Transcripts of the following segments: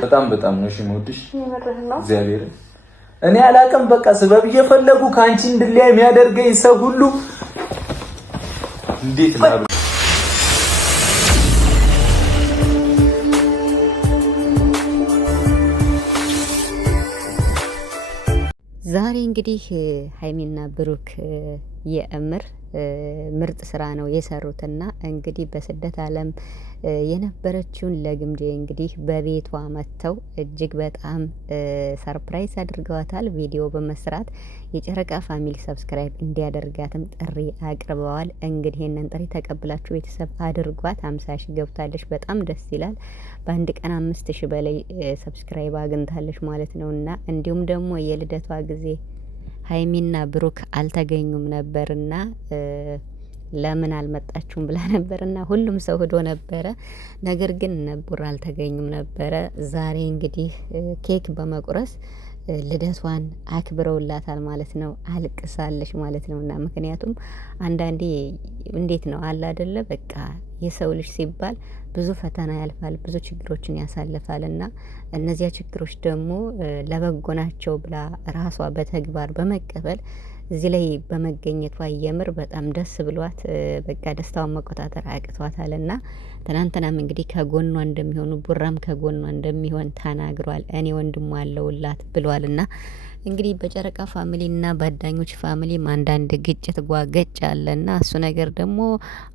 በጣም ነው እሺ የምወድሽ እግዚአብሔር እኔ አላቅም በቃ ስበብ እየፈለጉ ካንቺ እንድለያ የሚያደርገኝ ሰው ሁሉ እንዴት ነው ዛሬ እንግዲህ ሀይሚና ብሩክ የእምር ምርጥ ስራ ነው የሰሩትና እንግዲህ በስደት ዓለም የነበረችውን ለግምጄ እንግዲህ በቤቷ መጥተው እጅግ በጣም ሰርፕራይዝ አድርገዋታል። ቪዲዮ በመስራት የጨረቃ ፋሚሊ ሰብስክራይብ እንዲያደርጋትም ጥሪ አቅርበዋል። እንግዲህ ይሄንን ጥሪ ተቀብላችሁ ቤተሰብ አድርጓት። 50 ሺህ ገብታለች። በጣም ደስ ይላል። በአንድ ቀን 5 ሺህ በላይ ሰብስክራይብ አግኝታለች ማለት ነውና እንዲሁም ደግሞ የልደቷ ጊዜ ሀይሚና ብሩክ አልተገኙም ነበርና ለምን አልመጣችሁም ብላ ነበርና ሁሉም ሰው ሄዶ ነበረ። ነገር ግን ነቡር አልተገኙም ነበረ። ዛሬ እንግዲህ ኬክ በመቁረስ ልደቷን አክብረውላታል ማለት ነው። አልቅሳለች ማለት ነውና ምክንያቱም አንዳንዴ እንዴት ነው አለ አይደለ በቃ የሰው ልጅ ሲባል ብዙ ፈተና ያልፋል፣ ብዙ ችግሮችን ያሳልፋልና እነዚያ ችግሮች ደግሞ ለበጎ ናቸው ብላ ራሷ በተግባር በመቀበል እዚህ ላይ በመገኘቷ የምር በጣም ደስ ብሏት በቃ ደስታውን መቆጣጠር አቅቷታልና ትናንትናም እንግዲህ ከጎኗ እንደሚሆኑ ቡራም ከጎኗ እንደሚሆን ተናግሯል። እኔ ወንድሟ አለውላት ብሏልና እንግዲህ በጨረቃ ፋሚሊና በአዳኞች ፋሚሊም አንዳንድ ግጭት ጓገጭ አለና እሱ ነገር ደግሞ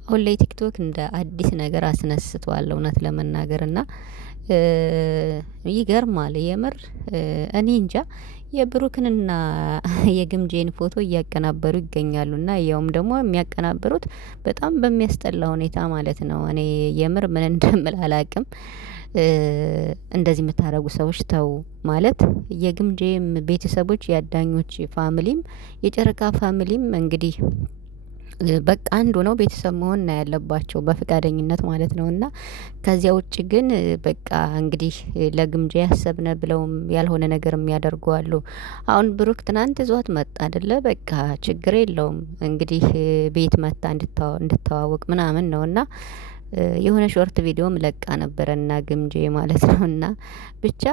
አሁን ላይ ቲክቶክ እንደ አዲስ ነገር አስነስቷል እውነት ለመናገርና ይገርማል የምር እኔ እንጃ የብሩክንና የግምጄን ፎቶ እያቀናበሩ ይገኛሉና ያውም ደግሞ የሚያቀናብሩት በጣም በሚያስጠላ ሁኔታ ማለት ነው። እኔ የምር ምን እንደምል አላቅም። እንደዚህ የምታረጉ ሰዎች ተው ማለት የግምጄም ቤተሰቦች የአዳኞች ፋሚሊም የጨረቃ ፋሚሊም እንግዲህ በቃ አንዱ ነው ቤተሰብ መሆን ነው ያለባቸው በፍቃደኝነት ማለት ነውና ከዚያ ውጭ ግን በቃ እንግዲህ ለግምጄ ያሰብነ ብለውም ያልሆነ ነገር የሚያደርጉ አሉ። አሁን ብሩክ ትናንት ይዟት መጣ አይደለ በቃ ችግር የለውም እንግዲህ ቤት መጣ እንድታዋወቅ ምናምን ነውና የሆነ ሾርት ቪዲዮም ለቃ ነበረና ግምጄ ማለት ነውና ብቻ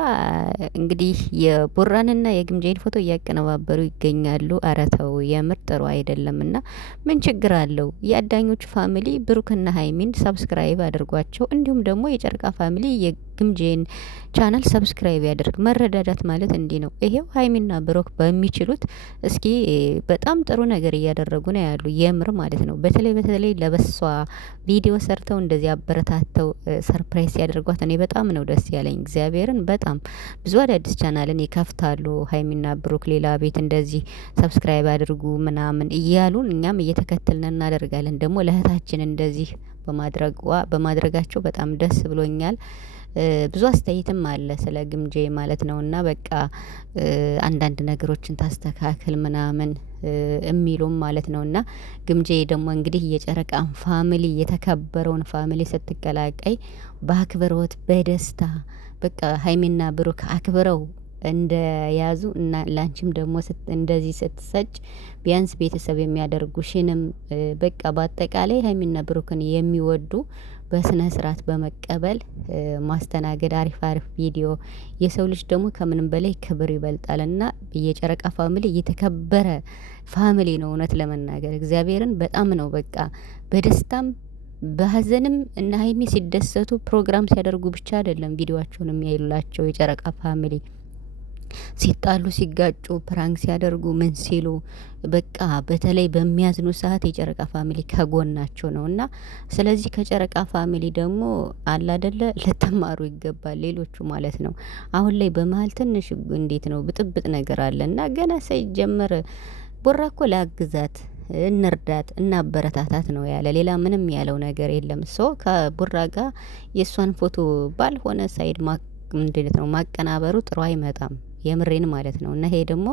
እንግዲህ የቡራንና የግምጄን ፎቶ እያቀነባበሩ ይገኛሉ። አረተው የምር ጥሩ አይደለምና ምን ችግር አለው? የአዳኞች ፋሚሊ ብሩክና ሀይሚን ሰብስክራይብ አድርጓቸው። እንዲሁም ደግሞ የጨረቃ ፋሚሊ የግምጄን ቻናል ሰብስክራይብ ያደርግ። መረዳዳት ማለት እንዲህ ነው። ይሄው ሀይሚና ብሩክ በሚችሉት እስኪ በጣም ጥሩ ነገር እያደረጉ ነው ያሉ የምር ማለት ነው። በተለይ ለበሷ ቪዲዮ ሰርተው እንደዚህ አበረታተው ሰርፕራይዝ ያደርጓት እኔ በጣም ነው ደስ ያለኝ። እግዚአብሔርን በጣም ብዙ አዳዲስ ቻናልን ይከፍታሉ ሀይሚና ብሩክ ሌላ ቤት እንደዚህ ሰብስክራይብ አድርጉ ምናምን እያሉን እኛም እየተከተልን እናደርጋለን። ደግሞ ለእህታችን እንደዚህ በማድረጋቸው በጣም ደስ ብሎኛል። ብዙ አስተያየትም አለ ስለ ግምጄ ማለት ነውና በቃ አንዳንድ ነገሮችን ታስተካክል ምናምን የሚሉም ማለት ነውና ግምጄ ደግሞ እንግዲህ የጨረቃን ፋሚሊ የተከበረውን ፋሚሊ ስትቀላቀይ በአክብሮት በደስታ በቃ ሀይሚና ብሩክ አክብረው እንደያዙ እና ላንቺም ደግሞ እንደዚህ ስትሰጭ ቢያንስ ቤተሰብ የሚያደርጉሽንም በቃ በአጠቃላይ ሀይሚና ብሩክን የሚወዱ በስነ ስርዓት በመቀበል ማስተናገድ አሪፍ ቪዲዮ የሰው ልጅ ደግሞ ከምንም በላይ ክብር ይበልጣልና የጨረቃ ፋሚሊ የተከበረ ፋሚሊ ነው። እውነት ለመናገር እግዚአብሔርን በጣም ነው በቃ በደስታም በሀዘንም እና ሀይሚ ሲደሰቱ ፕሮግራም ሲያደርጉ ብቻ አይደለም ቪዲዮአቸውን የሚያዩላቸው የጨረቃ ፋሚሊ ሲጣሉ ሲጋጩ ፕራንክ ሲያደርጉ ምን ሲሉ በቃ በተለይ በሚያዝኑ ሰዓት የጨረቃ ፋሚሊ ከጎናቸው ነውና ስለዚህ ከጨረቃ ፋሚሊ ደግሞ አለ አይደለ ልትማሩ ይገባል ሌሎቹ ማለት ነው። አሁን ላይ በመሀል ትንሽ እንዴት ነው ብጥብጥ ነገር አለና ገና ሳይጀመር ቡራ እኮ ላግዛት እንርዳት እናበረታታት ነው ያለ ሌላ ምንም ያለው ነገር የለም። ከቡራ ጋር የእሷን ፎቶ ባልሆነ ሳይድ ምንድነው ነው ማቀናበሩ ጥሩ አይመጣም። የምሬን ማለት ነው። እና ይሄ ደግሞ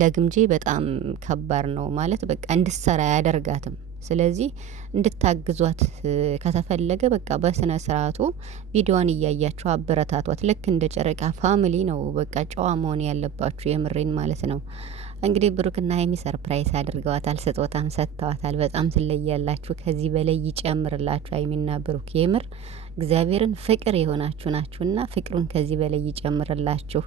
ለግምጄ በጣም ከባድ ነው ማለት በቃ እንድትሰራ ያደርጋትም። ስለዚህ እንድታግዟት ከተፈለገ በቃ በስነ ስርዓቱ ቪዲዮዋን እያያችሁ አበረታቷት። ልክ እንደ ጨረቃ ፋሚሊ ነው በቃ ጨዋ መሆን ያለባችሁ የምሬን ማለት ነው። እንግዲህ ብሩክና ሀይሚ ሰርፕራይዝ አድርገዋታል፣ ስጦታም ሰጥተዋታል። በጣም ትለያላችሁ። ከዚህ በላይ ይጨምርላችሁ ሀይሚና ብሩክ። የምር እግዚአብሔርን ፍቅር የሆናችሁ ናችሁና ፍቅሩን ከዚህ በላይ ይጨምርላችሁ።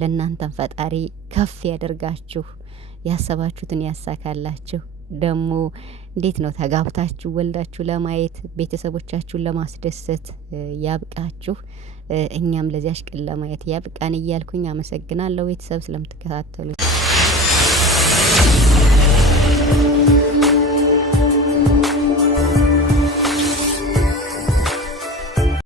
ለእናንተም ፈጣሪ ከፍ ያደርጋችሁ፣ ያሰባችሁትን ያሳካላችሁ። ደግሞ እንዴት ነው ተጋብታችሁ ወልዳችሁ ለማየት ቤተሰቦቻችሁን ለማስደሰት ያብቃችሁ። እኛም ለዚያሽ ቀን ለማየት ያብቃን እያልኩኝ አመሰግናለሁ ቤተሰብ ስለምትከታተሉ።